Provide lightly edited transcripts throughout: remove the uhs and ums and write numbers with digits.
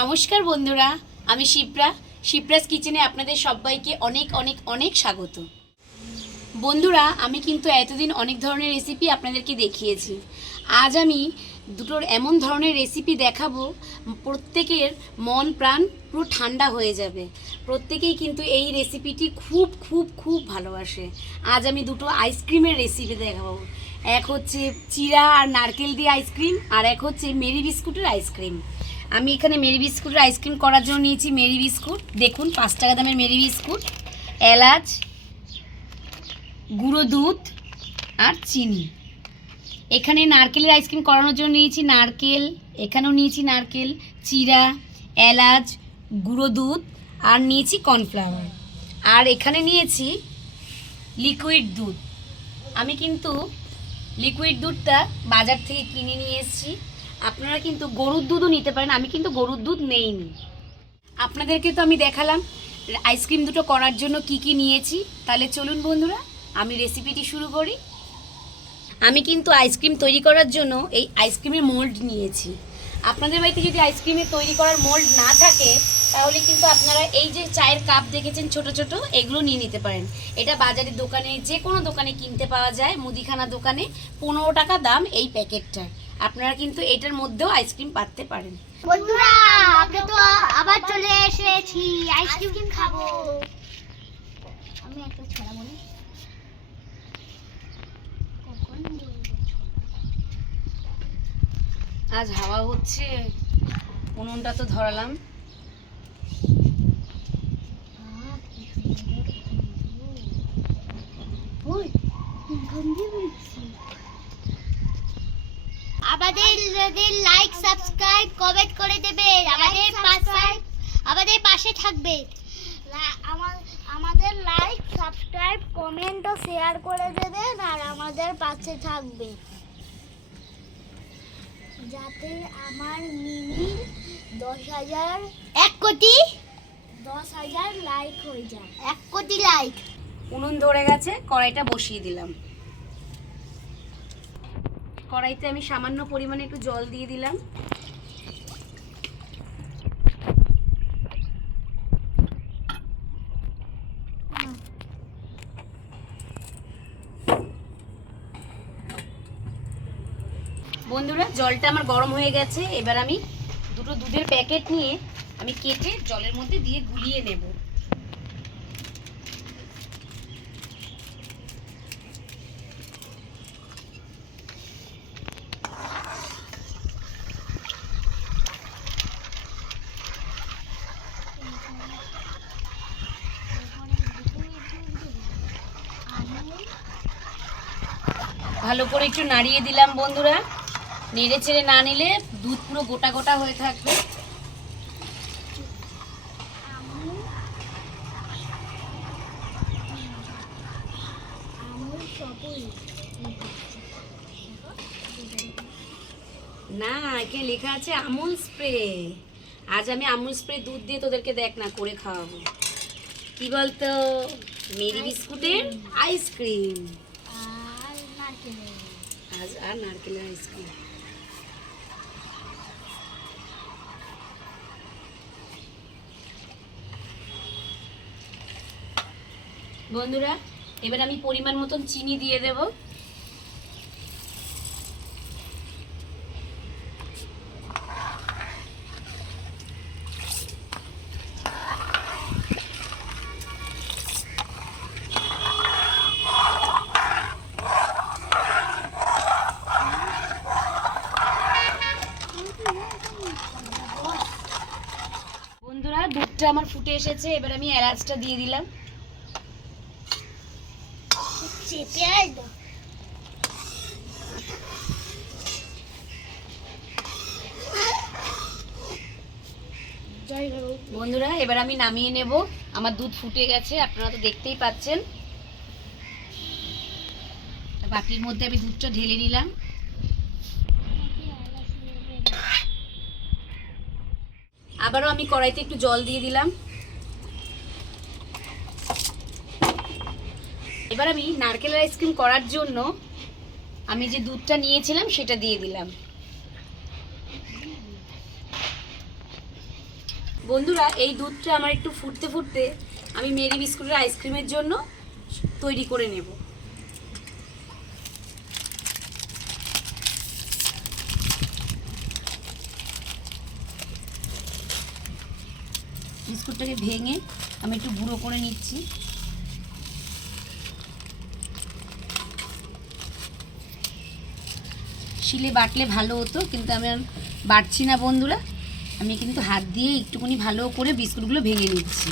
নমস্কার বন্ধুরা, আমি শিপ্রাস কিচেনে আপনাদের সবাইকে অনেক অনেক অনেক স্বাগত। বন্ধুরা, আমি কিন্তু এতদিন অনেক ধরনের রেসিপি আপনাদেরকে দেখিয়েছি। আজ আমি দুটোর এমন ধরনের রেসিপি দেখাবো, প্রত্যেকের মন প্রাণ পুরো ঠান্ডা হয়ে যাবে। প্রত্যেকেই কিন্তু এই রেসিপিটি খুব খুব খুব ভালোবাসে। আজ আমি দুটো আইসক্রিমের রেসিপি দেখাবো। এক হচ্ছে চিড়া আর নারকেল দিয়ে আইসক্রিম, আর এক হচ্ছে মেরি বিস্কুটের আইসক্রিম। আমি এখানে মেরি বিস্কুটের আইসক্রিম করার জন্য নিয়েছি মেরি বিস্কুট। দেখুন, 5 টাকা দামের মেরি বিস্কুট, এলাচ, গুঁড়ো দুধ আর চিনি। এখানে নারকেলের আইসক্রিম করানোর জন্য নিয়েছি নারকেল, এখানেও নিয়েছি নারকেল, চিড়া, এলাচ, গুঁড়ো দুধ আর নিয়েছি কর্নফ্লাওয়ার। আর এখানে নিয়েছি লিকুইড দুধ। আমি কিন্তু লিকুইড দুধটা বাজার থেকে কিনে নিয়ে এসেছি। আপনারা কিন্তু গরুর দুধও নিতে পারেন, আমি কিন্তু গরুর দুধ নেইনি। আপনাদেরকে তো আমি দেখালাম আইসক্রিম দুটো করার জন্য কি কি নিয়েছি। তাহলে চলুন বন্ধুরা, আমি রেসিপিটি শুরু করি। আমি কিন্তু আইসক্রিম তৈরি করার জন্য এই আইসক্রিমের মোল্ড নিয়েছি। আপনাদের বাড়িতে যদি আইসক্রিমের তৈরি করার মোল্ড না থাকে, তাহলে কিন্তু আপনারা এই যে চায়ের কাপ দেখেছেন ছোট ছোট, এগুলো নিয়ে নিতে পারেন। এটা বাজারের দোকানে, যে কোনো দোকানে কিনতে পাওয়া যায়, মুদিখানা দোকানে 15 টাকা দাম এই প্যাকেটটার। আপনারা কিন্তু এটার মধ্যেও আইসক্রিম পাততে পারেন। বন্ধুরা, আমরা তো আবার চলে এসেছি আইসক্রিম খাবো। আমি একটা ছড়া বলি, কখন বলবো ছড়া? আজ হাওয়া হচ্ছে, উনুনটা তো ধরালাম। আমাদের যদি লাইক, সাবস্ক্রাইব, কমেন্ট করে দেবে, আমাদের পাশে থাকবে। আমাদের লাইক, সাবস্ক্রাইব, কমেন্ট ও শেয়ার করে দেবেন আর আমাদের পাশে থাকবে, যাতে আমার মিনির 10,000 লাইক হয়ে যায়। 1 কোটি লাইক। উনুন ধরে গেছে, কড়াইটা বসিয়ে দিলাম। কড়াইতে আমি সামান্য পরিমাণে একটু জল দিয়ে দিলাম। বন্ধুরা, জলটা আমার গরম হয়ে গেছে। এবার আমি দুটো দুধের প্যাকেট নিয়ে আমি কেটে জলের মধ্যে দিয়ে গুলিয়ে নেব। ভালো করে একটু নাড়িয়ে দিলাম বন্ধুরা। নেড়ে চেড়ে না নিলে দুধ পুরো গোটা গোটা হয়ে থাকবে। না, এখানে লেখা আছে আমুল স্প্রে। আজ আমি আমুল স্প্রে দুধ দিয়ে তোদেরকে দেখ না করে খাওয়াবো। কি বলতো, মেরি বিস্কুটের আইসক্রিম আজ, আর নারকেলের আইসক্রিম। বন্ধুরা, এবার আমি পরিমাণ মতন চিনি দিয়ে দেব। বন্ধুরা, দুধটা আমার ফুটে এসেছে। এবার আমি এলাচটা দিয়ে দিলাম। বন্ধুরা, এবার আমি নামিয়ে নেব। আমার দুধ ফুটে গেছে, আপনারা তো দেখতেই পাচ্ছেন। বাটির মধ্যে আমি দুধটা ঢেলে নিলাম। আবারও আমি কড়াইতে একটু জল দিয়ে দিলাম। এবার আমি নারকেলের আইসক্রিম করার জন্য আমি যে দুধটা নিয়েছিলাম সেটা দিয়ে দিলাম। বন্ধুরা এই দুধটা আমার একটু ফুটতে ফুটতে আমি মেরি বিস্কুটের আইসক্রিমের জন্য তৈরি করে নেব। বিস্কুটটাকে ভেঙে আমি একটু গুঁড়ো করে নিচ্ছি। শিলে বাটলে ভালো হতো, কিন্তু আমি আর বাটছি না বন্ধুরা। আমি কিন্তু হাত দিয়ে একটুখানি ভালো করে বিস্কুটগুলো ভেঙে নিচ্ছি।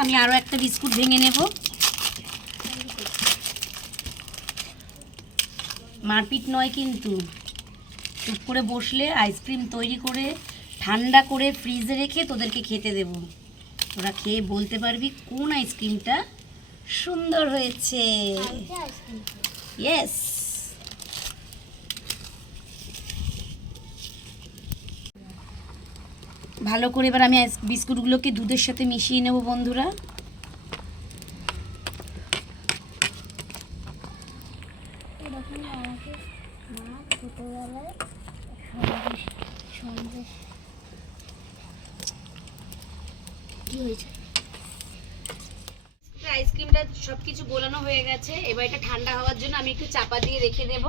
আমি আরও একটা বিস্কুট ভেঙে নেব। মারপিট নয় কিন্তু, চুপ করে বসলে আইসক্রিম তৈরি করে ঠান্ডা করে ফ্রিজে রেখে তোদেরকে খেতে দেব। ওরা খেয়ে বলতে পারবি কোন আইসক্রিমটা সুন্দর হয়েছে। ইয়েস। ভালো করে এবার আমি বিস্কুটগুলোকে দুধের সাথে মিশিয়ে নেব বন্ধুরা। কি হয়েছে? আইসক্রিমটা সবকিছু গোলানো হয়ে গেছে। এবার এটা ঠান্ডা হওয়ার জন্য আমি একটু চাপা দিয়ে রেখে দেব।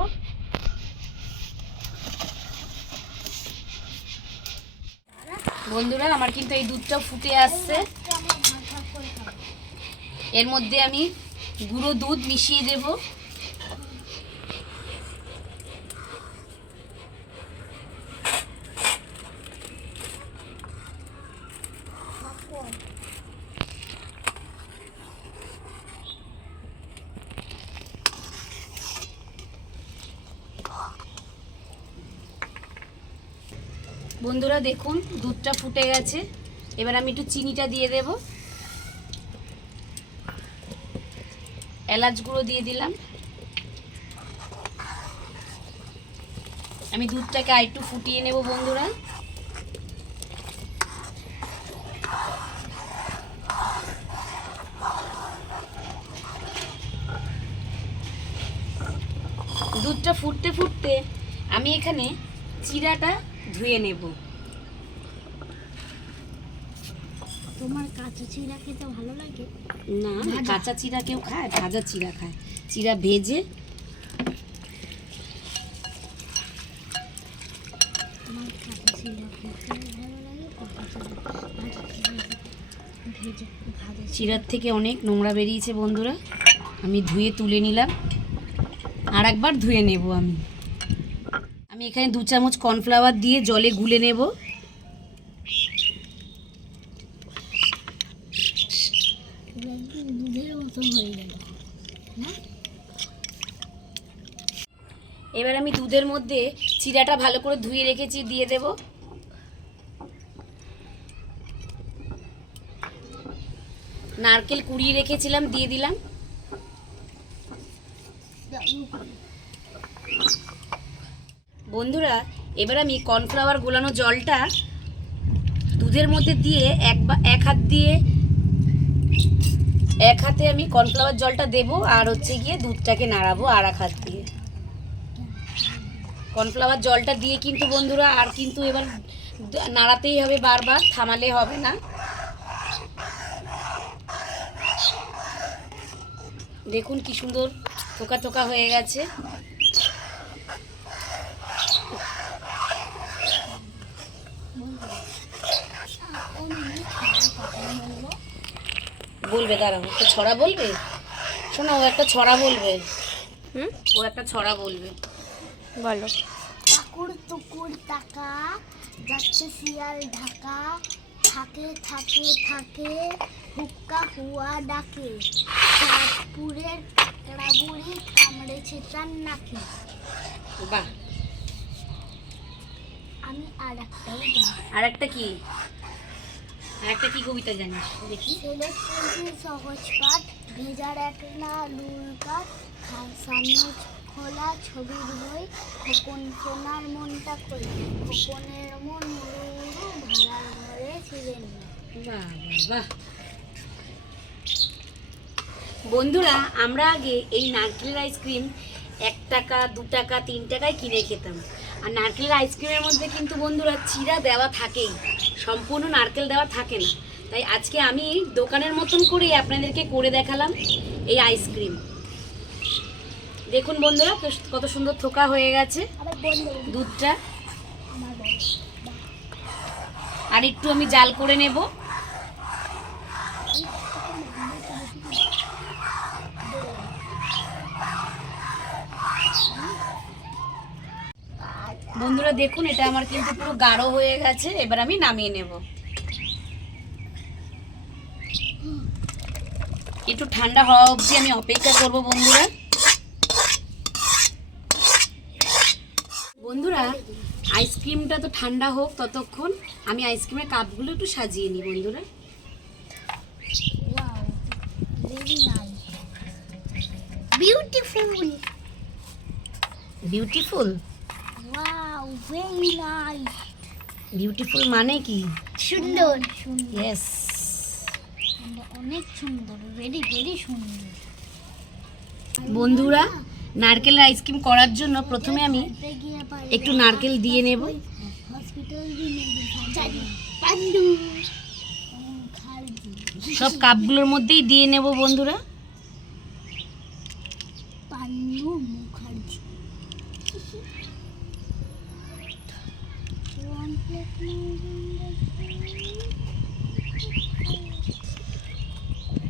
বন্ধুরা আমার কিন্তু এই দুধটা ফুটে আসছে। এর মধ্যে আমি গুঁড়ো দুধ মিশিয়ে দেব। বন্ধুরা দেখুন দুধটা ফুটে গেছে। এবার আমি একটু চিনিটা দিয়ে দেব। এলাচ গুঁড়ো দিয়ে দিলাম। আমি দুধটাকে আরেকটু ফুটিয়ে নেব বন্ধুরা। দুধটা ফুটতে ফুটতে আমি এখানে চিড়াটা ধুয়ে নেব। তোমার কাঁচা চিড়া খেতে ভালো লাগে? না, কাঁচা চিড়া কেউ খায়? ভাজা চিড়া খায়। চিড়া ভেজে আমার কাঁচা চিড়া খেতে ভালো লাগে, ভেজে ভাজা চিড়ার থেকে অনেক নোংরা বেরিয়েছে বন্ধুরা। আমি ধুয়ে তুলে নিলাম। আর একবার ধুয়ে নেব। আমি এখানে 2 চামচ কর্নফ্লাওয়ার দিয়ে জলে গুলে নেব। দুধের মতো হয়ে গেল না? এবার আমি দুধের মধ্যে চিড়াটা ভালো করে ধুয়ে রেখেছি দিয়ে দেব। নারকেল কুড়িয়ে রেখেছিলাম দিয়ে দিলাম। বন্ধুরা এবার আমি কর্নফ্লাওয়ার গোলানো জলটা দুধের মধ্যে দিয়ে এক হাতে আমি কর্নফ্লাওয়ার জলটা দেব, আর হচ্ছে গিয়ে দুধটাকে নাড়াবো আর এক হাত দিয়ে। কর্নফ্লাওয়ার জলটা দিয়ে কিন্তু বন্ধুরা আর কিন্তু এবার নাড়াতেই হবে, বারবার থামালে হবে না। দেখুন কি সুন্দর থোকা থোকা হয়ে গেছে। বলবে দাঁড়াও, একটা ছড়া বলবে। শোনো, ও একটা ছড়া বলবে। ও একটা ছড়া বলবে। বলো। কাকুর টুকুর টাকা যাচ্ছে শিয়াল ঢাকা, থাকে থাকে থাকে হুক্কা হুয়া ডাকে, চাঁদপুরের কাকড়া বুড়ি কামড়েছে তার নাকে। বাহ। আমি আর একটা কি কবিতা জানিস দেখি? ছেলে পড়ছে সহজ পাঠ, ভেজার এক না লুল কাঠ, সামনে খোলা ছবির বই, খোকন সোনার মনটা কই, খোকনের মন ভাড়ার ঘরে ছিলেন। বাহ বাহ বাহ। বন্ধুরা, আমরা আগে এই নারকেলের আইসক্রিম 1 টাকা 2 টাকা 3 টাকায় কিনে খেতাম। আর নারকেলের আইসক্রিমের মধ্যে কিন্তু বন্ধুরা চিরা দেওয়া থাকেই, সম্পূর্ণ নারকেল দেওয়া থাকে না। তাই আজকে আমি দোকানের মতন করেই আপনাদেরকে করে দেখালাম এই আইসক্রিম। দেখুন বন্ধুরা কত সুন্দর থোকা হয়ে গেছে দুধটা। আর একটু আমি জাল করে নেব। বন্ধুরা দেখুন, এটা আমার কিন্তু পুরো গাঢ় হয়ে গেছে। এবার আমি নামিয়ে নেব। একটু ঠান্ডা হওয়া অবধি আমি অপেক্ষা করব বন্ধুরা। বন্ধুরা আইসক্রিমটা তো ঠান্ডা হোক, ততক্ষণ আমি আইসক্রিমের কাপগুলো একটু সাজিয়ে নিই বন্ধুরা। Beautiful beautiful wow very nice beautiful মানে কি? সুন্দর সুন্দর ইয়েস, অনেক সুন্দর, ভেরি ভেরি সুন্দর। বন্ধুরা নারকেলের আইসক্রিম করার জন্য প্রথমে আমি একটু নারকেল দিয়ে নেব। সব কাপগুলোর মধ্যেই দিয়ে নেব বন্ধুরা। পান্নু মুখার্জি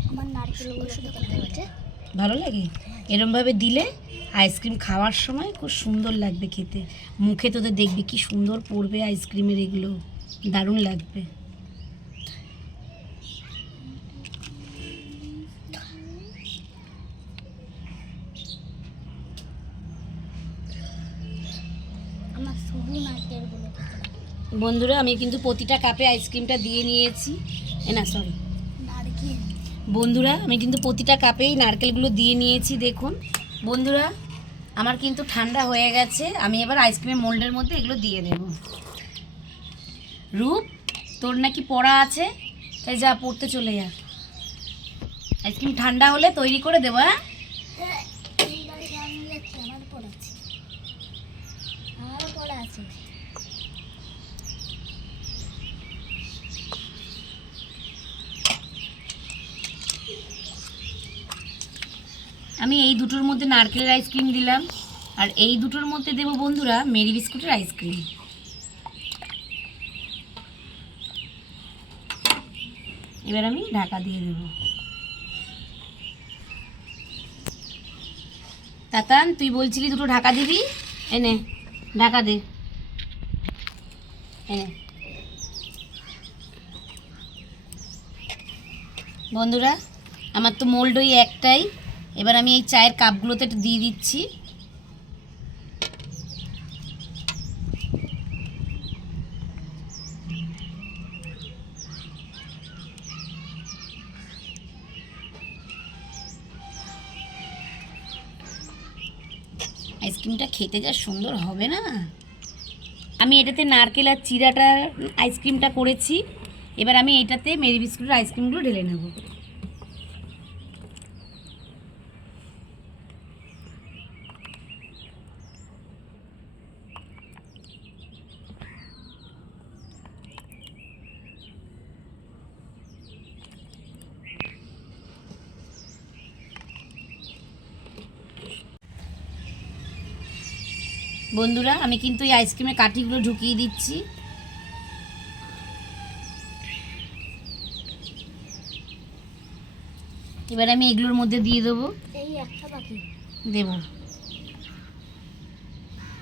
আমার নারকেলগুলো শুধু করতে হচ্ছে ভালো লাগে এরমভাবে দিলে। আইসক্রিম খাওয়ার সময় খুব সুন্দর লাগবে খেতে। মুখে তোদের দেখবি কি সুন্দর পড়বে আইসক্রিমের, এগুলো দারুণ লাগবে। আমার শুধু নারকেলগুলো বন্ধুরা আমি কিন্তু প্রতিটা কাপে আইসক্রিমটা দিয়ে নিয়েছি। সরি নারকেল বন্ধুরা, আমি কিন্তু প্রতিটা কাপেই নারকেলগুলো দিয়ে নিয়েছি। দেখুন বন্ধুরা আমার কিন্তু ঠান্ডা হয়ে গেছে। আমি এবার আইসক্রিমের মোল্ডের মধ্যে এগুলো দিয়ে দেব। রূপ, তোর নাকি পড়া আছে, তাই যা পড়তে চলে যা। আইসক্রিম ঠান্ডা হলে তৈরি করে দেবো। হ্যাঁ আমার পড়া আছে, আমারও পড়া আছে। আমি এই দুটোর মধ্যে নারকেলের আইসক্রিম দিলাম, আর এই দুটোর মধ্যে দেবো বন্ধুরা মেরি বিস্কুটের আইসক্রিম। এবার আমি ঢাকা দিয়ে দেব। তাতান তুই বলছিলি দুটো ঢাকা দিবি, এনে ঢাকা দে। বন্ধুরা আমার তো মোল্ড ওই একটাই। এবার আমি এই চায়ের কাপগুলোতে একটু দিয়ে দিচ্ছি। আইসক্রিমটা খেতে যা সুন্দর হবে না। আমি এটাতে নারকেল আর চিরাটা আইসক্রিমটা করেছি। এবার আমি এটাতে মেরি বিস্কুটের আইসক্রিমগুলো ঢেলে নেব। বন্ধুরা আমি কিন্তু এই আইসক্রিমের কাঠিগুলো ঢুকিয়ে দিচ্ছি। এবার আমি এগুলোর মধ্যে দিয়ে দেবো। এই একটা বাকি দেব,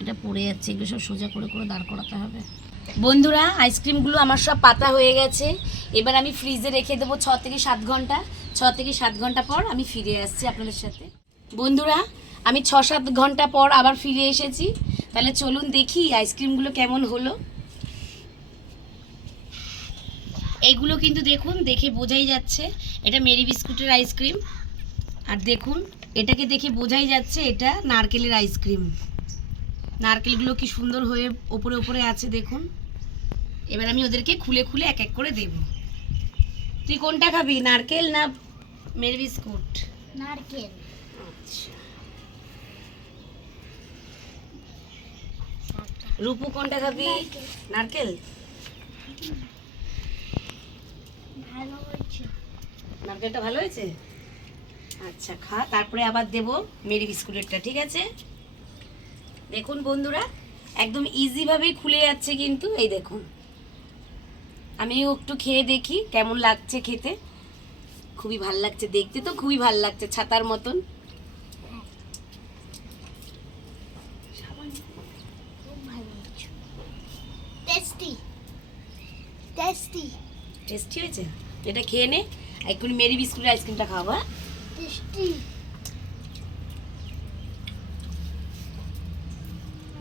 এটা পড়ে যাচ্ছে, এগুলো সব সোজা করে করে দাঁড় করাতে হবে। বন্ধুরা আইসক্রিমগুলো আমার সব পাতা হয়ে গেছে। এবার আমি ফ্রিজে রেখে দেবো 6 থেকে 7 ঘন্টা। 6 থেকে 7 ঘন্টা পর আমি ফিরে আসছি আপনাদের সাথে। বন্ধুরা আমি 6-7 ঘন্টা পর আবার ফিরে এসেছি। তাহলে চলুন দেখি আইসক্রিমগুলো কেমন হলো। এইগুলো কিন্তু দেখুন, দেখে বোঝাই যাচ্ছে এটা মেরি বিস্কুটের আইসক্রিম। আর দেখুন এটাকে দেখে বোঝাই যাচ্ছে এটা নারকেলের আইসক্রিম। নারকেলগুলো কি সুন্দর হয়ে ওপরে ওপরে আছে দেখুন। এবার আমি ওদেরকে খুলে খুলে এক এক করে দেব। তুই কোনটা খাবি, নারকেল না মেরি বিস্কুট? নারকেল। আচ্ছা, রূপু কোনটা খাবি? নারকেল। ভালো হয়েছে। নারকেলটা ভালো হয়েছে? আচ্ছা খা, তারপরে আবার দেব মেরি বিস্কুটেরটা, ঠিক আছে? দেখুন বন্ধুরা, একদম ইজিভাবেই খুলে যাচ্ছে কিন্তু, এই দেখুন। আমিও একটু খেয়ে দেখি কেমন লাগছে খেতে। খুবই ভাল লাগছে দেখতে, তো খুবই ভাল লাগছে, ছাতার মতন। খুব ভালো হয়েছে। টেস্টি টেস্টি টেস্টি হয়েছে? এটা খেয়ে নে, এক্ষুনি মেরি বিস্কুটের আইসক্রিমটা খাবো। হ্যাঁ, টেস্টি।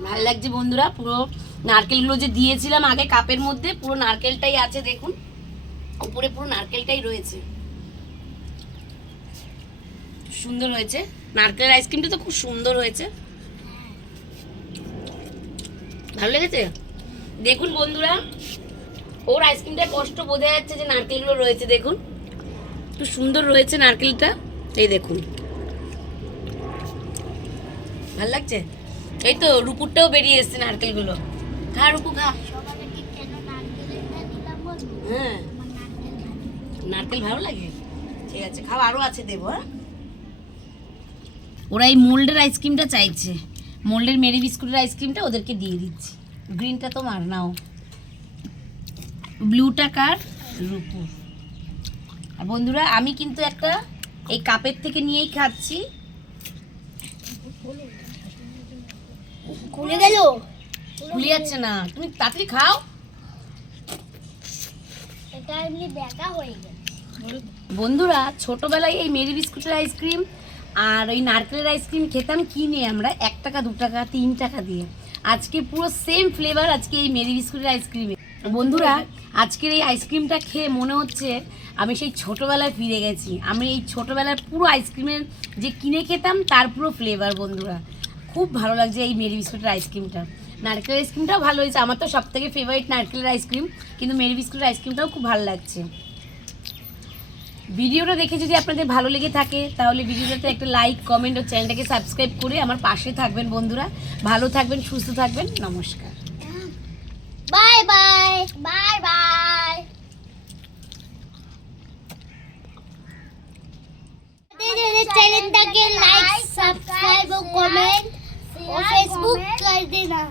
ভালো লাগছে বন্ধুরা। পুরো নারকেলগুলো যে দিয়েছিলাম আগে কাপের মধ্যে, পুরো নারকেলটাই আছে, দেখুন উপরে পুরো নারকেলটাই রয়েছে। সুন্দর হয়েছে নারকেলের আইসক্রিমটা, তো খুব সুন্দর হয়েছে। ভালো লেগেছে? দেখুন বন্ধুরা, ওর আইসক্রিমটা কষ্ট বোঝা যাচ্ছে যে নারকেলগুলো রয়েছে, দেখুন একটু সুন্দর রয়েছে নারকেলটা, এই দেখুন। ভালো লাগছে? এই তো রূপুরটাও বেরিয়ে এসছে নারকেলগুলো। খা রূপু খা। সবার আগে কেন নারকেলটা নিলাম বলবো? হ্যাঁ, আমার নারকেল ভালো। নারকেল ভালো লাগে? ঠিক আছে, খাও, আরও আছে দেবো। হ্যাঁ, ওরা এই মোল্ডের আইসক্রিমটা চাইছে, মোল্ডের মেরি বিস্কুটের আইসক্রিমটা ওদেরকে দিয়ে দিচ্ছি। গ্রিনটা তোমার, নাও। ব্লুটা কার? রূপু। আর বন্ধুরা, আমি কিন্তু একটা এই কাপের থেকে নিয়েই খাচ্ছি। খুলে গেল। খুলে যাচ্ছে না, তুমি তাড়াতাড়ি খাও। এটা এমনি ব্যাকা হয়ে গেছে। বন্ধুরা, ছোটবেলায় এই মেরি বিস্কুটের আইসক্রিম আর ওই নারকেলের আইসক্রিম খেতাম কিনে আমরা 1 টাকা 2 টাকা 3 টাকা দিয়ে। আজকে পুরো সেম ফ্লেভার আজকে এই মেরি বিস্কুটের আইসক্রিমে। বন্ধুরা, আজকের এই আইসক্রিমটা খেয়ে মনে হচ্ছে আমি সেই ছোটবেলায় ফিরে গেছি। আমি এই ছোটবেলার পুরো আইসক্রিমের যে কিনে খেতাম তার পুরো ফ্লেভার। বন্ধুরা, খুব ভালো লাগছে এই মেরি বিস্কুটের আইসক্রিমটা। নারকেলের আইসক্রিমটাও ভালো হয়েছে, আমার তো সব থেকে ফেভারিট নারকেলের আইসক্রিম, কিন্তু মেরি বিস্কুটের আইসক্রিমটাও খুব ভালো লাগছে। ভিডিওটা দেখে যদি আপনাদের ভালো লেগে থাকে তাহলে ভিডিওটাতে একটা লাইক, কমেন্ট ও চ্যানেলটাকে সাবস্ক্রাইব করে আমার পাশে থাকবেন বন্ধুরা। ভালো থাকবেন, সুস্থ থাকবেন, নমস্কার। Bye bye bye bye. চ্যানেলটাকে লাইক, সাবস্ক্রাইব ও কমেंट और फेसबुक कर देना।